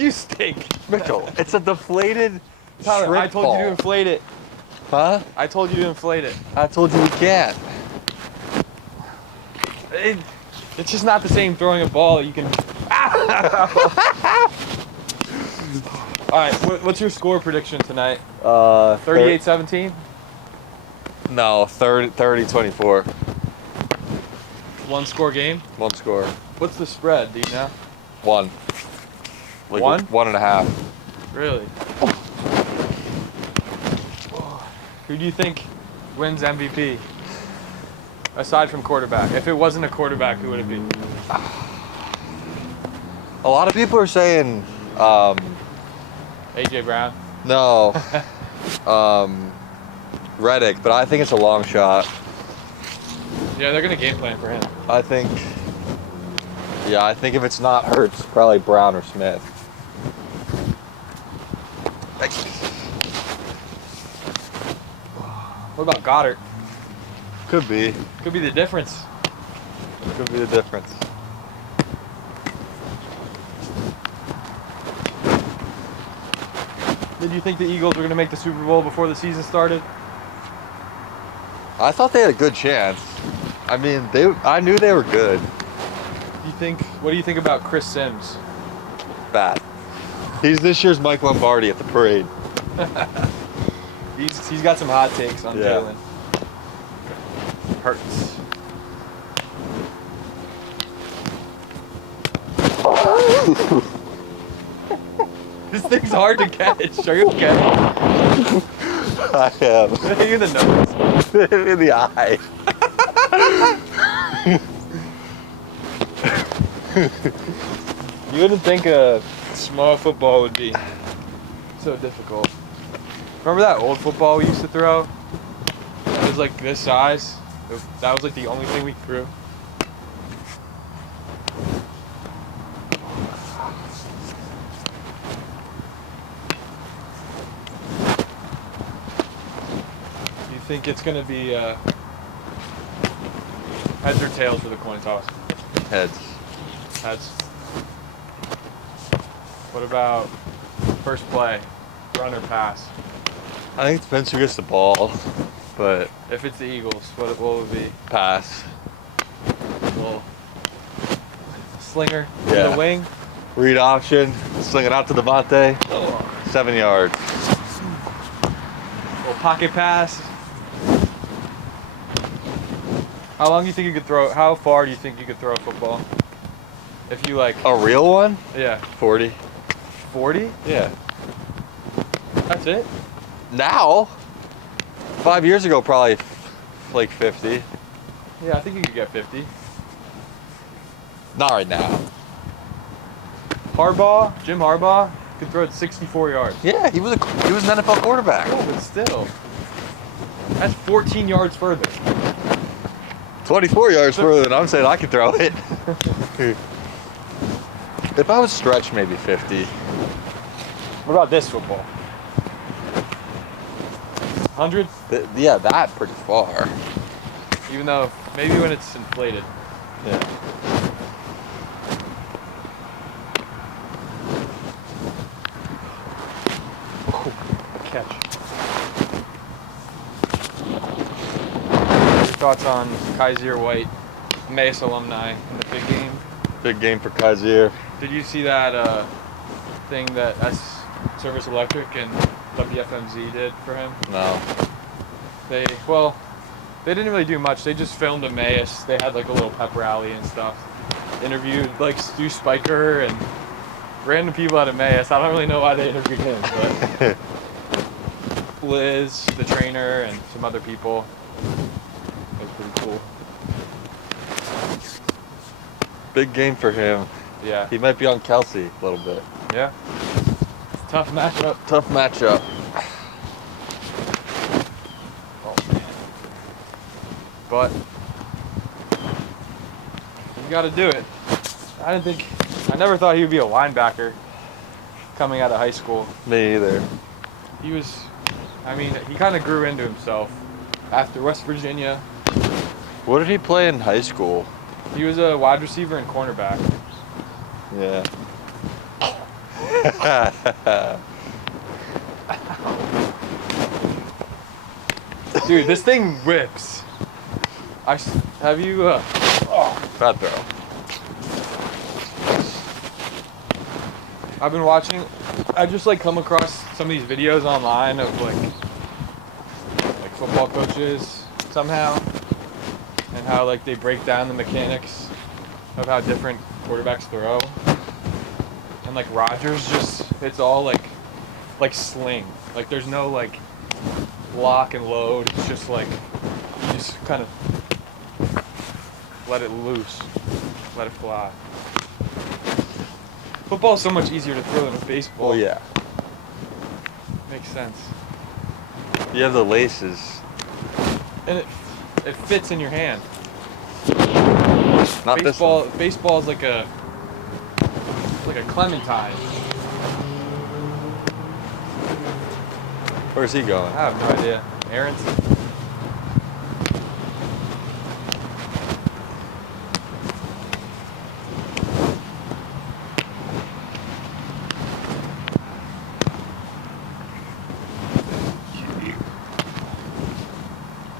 You stink. Mitchell, it's a deflated Tyler, shrimp I told ball. you to inflate it. Huh? I told you to inflate it. I told you we can't. It's just not the same throwing a ball. You can. All right, what's your score prediction tonight? 38-17? No, 30-24. One score game? One score. What's the spread? Do you know? One. Like One? 1.5. Really? Who do you think wins MVP? Aside from quarterback. If it wasn't a quarterback, who would it be? A lot of people are saying, AJ Brown? no, Reddick, but I think it's a long shot. Yeah, they're going to game plan for him. I think if it's not Hurts, probably Brown or Smith. What about Goddard? Could be. Could be the difference. Could be the difference. Did you think the Eagles were going to make the Super Bowl before the season started? I thought they had a good chance. I mean, I knew they were good. What do you think about Chris Sims? Bad. He's this year's Mike Lombardi at the parade. He's got some hot takes on Jalen. Hurts. This thing's hard to catch. Are you okay? I am. Hit in the nose. In the eye. You wouldn't think a small football would be so difficult. Remember that old football we used to throw? It was like this size. That was like the only thing we threw. Do you think it's gonna be heads or tails for the coin toss? Heads. Heads. What about first play, run or pass? I think it depends who gets the ball, but If it's the Eagles, what will it be? pass. Little slinger to Yeah. the wing. Read option, sling it out to Devontae. 7 yards. Little pocket pass. How long do you think you could throw? How far do you think you could throw a football? If you like, A real one? yeah, 40. 40? Yeah. That's it? Now? 5 years ago, probably like 50. Yeah, I think you could get 50. Not right now. Jim Harbaugh, could throw it 64 yards. Yeah, he was an NFL quarterback. Oh, but still. That's 14 yards further. 24 yards further than I'm saying I could throw it. If I was stretched, maybe 50. What about this football? 100? Yeah, that pretty far. Even though, maybe when it's inflated. Yeah. Oh, catch. Your thoughts on Kaiser White, Mace alumni in the big game? Big game for Kaiser. Did you see that thing that Service Electric and WFMZ did for him? No. They didn't really do much. They just filmed Emmaus. They had like a little pep rally and stuff. Interviewed like Stu Spiker and random people at Emmaus. I don't really know why they interviewed him, but Liz, the trainer, and some other people. It was pretty cool. Big game for him. Yeah. He might be on Kelsey a little bit. Yeah. Tough matchup. Tough matchup. Oh man. But you got to do it. I never thought he would be a linebacker coming out of high school. Me either. He kind of grew into himself after West Virginia. What did he play in high school? He was a wide receiver and cornerback. Yeah. Dude, this thing rips. Have you? Bad throw. I've been watching. I just like come across some of these videos online of like football coaches somehow, and how like they break down the mechanics of how different quarterbacks throw. And like Rodgers it's all like sling. Like there's no like lock and load. It's just like you just kind of let it loose, let it fly. Football is so much easier to throw than baseball. Oh yeah. Makes sense. You have the laces. And it fits in your hand. Not this one. Baseball is like a clementine. Where's he going? I have no idea. Aaron's.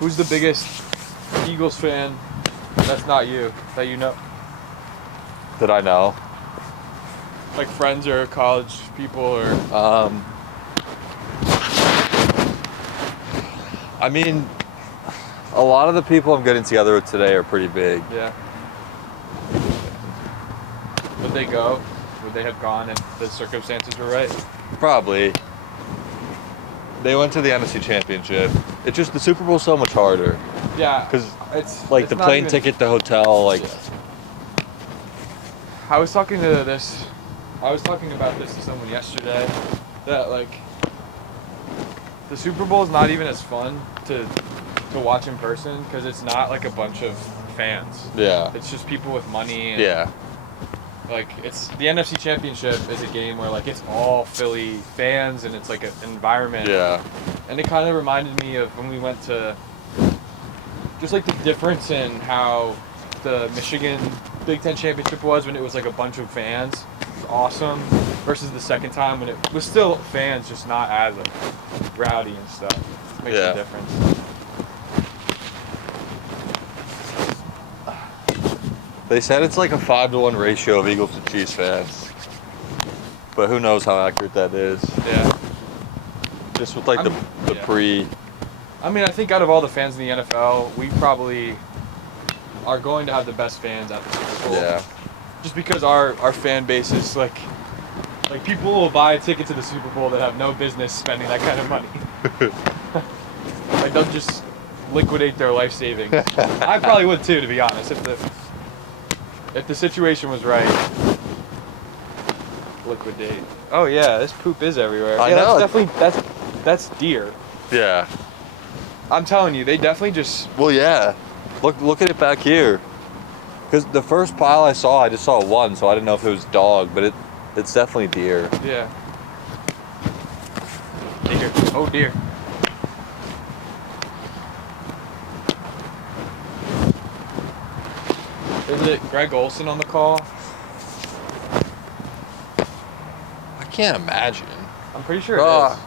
Who's the biggest Eagles fan that's not you, that you know? That I know. Like friends or college people or... I mean, a lot of the people I'm getting together with today are pretty big. Yeah. Would they go? Would they have gone if the circumstances were right? Probably. They went to the NFC Championship. It's just the Super Bowl's so much harder. Yeah. Because it's like it's the not plane even- ticket, the hotel, like... Yeah. I was talking about this to someone yesterday, that like the Super Bowl is not even as fun to watch in person because it's not like a bunch of fans. Yeah. It's just people with money. And, Yeah. Like it's the NFC Championship is a game where like it's all Philly fans and it's like an environment. Yeah. And it kind of reminded me of when we went to just like the difference in how the Michigan Big Ten Championship was when it was like a bunch of fans. It was awesome. Versus the second time when it was still fans, just not as like rowdy and stuff. It makes Yeah. a difference. They said it's like a 5-to-1 ratio of Eagles to Chiefs fans. But who knows how accurate that is. Yeah. Just with like the yeah. pre... I mean, I think out of all the fans in the NFL, we probably are going to have the best fans at the Super Bowl. Yeah. Just because our fan base is like people will buy a ticket to the Super Bowl that have no business spending that kind of money. Like they'll just liquidate their life savings. I probably would too, to be honest, if the situation was right. Liquidate. Oh yeah, this poop is everywhere. I Yeah, know. that's definitely that's deer. Yeah. I'm telling you, they definitely just Well, yeah. Look at it back here. Because the first pile I just saw one, so I didn't know if it was dog, but it's definitely deer. yeah. Deer. Oh dear. Is it Greg Olson on the call? I can't imagine. I'm pretty sure it is.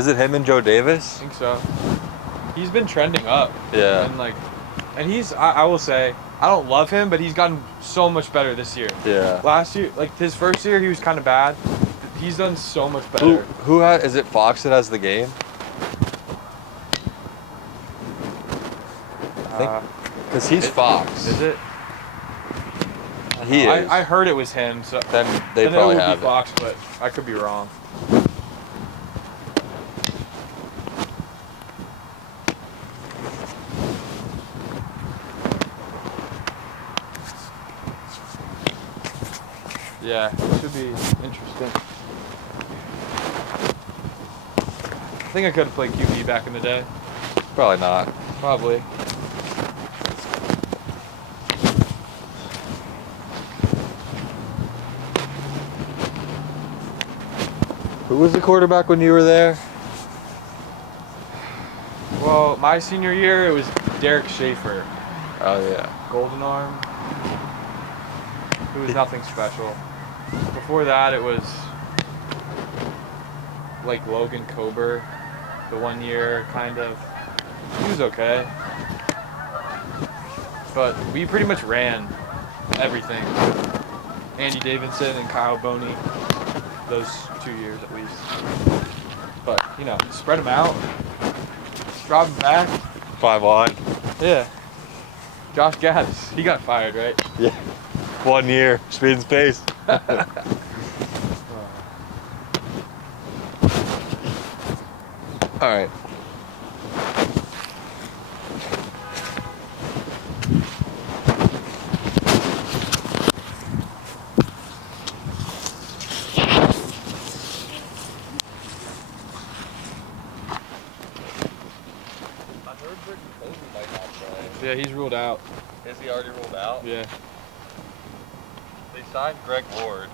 Is it him and Joe I Davis? think so. He's been trending up. Yeah. And he's, I will say, I don't love him, but he's gotten so much better this year. Yeah. Last year, like his first year, he was kind of bad. He's done so much better. Is it Fox that has the game? I think. Because he's Fox. Is it? He is. I heard it was him, so Then they then probably it would have be Fox, but I could be wrong. Yeah, it should be interesting. I think I could have played QB back in the day. Probably not. Probably. Who was the quarterback when you were there? Well, my senior year, it was Derek Schaefer, Oh yeah. Golden Arm. It was nothing special. Before that, it was like Logan Kober the 1 year, kind of. He was okay. But we pretty much ran everything. Andy Davidson and Kyle Boney, those 2 years at least. But, you know, spread them out. Drop them back. 5 wide. Yeah. Josh Gaddis, he got fired, right? Yeah. 1 year. Speed and space. All right. Yeah, he's ruled out. Is he already ruled out? Yeah. They signed Greg Ward.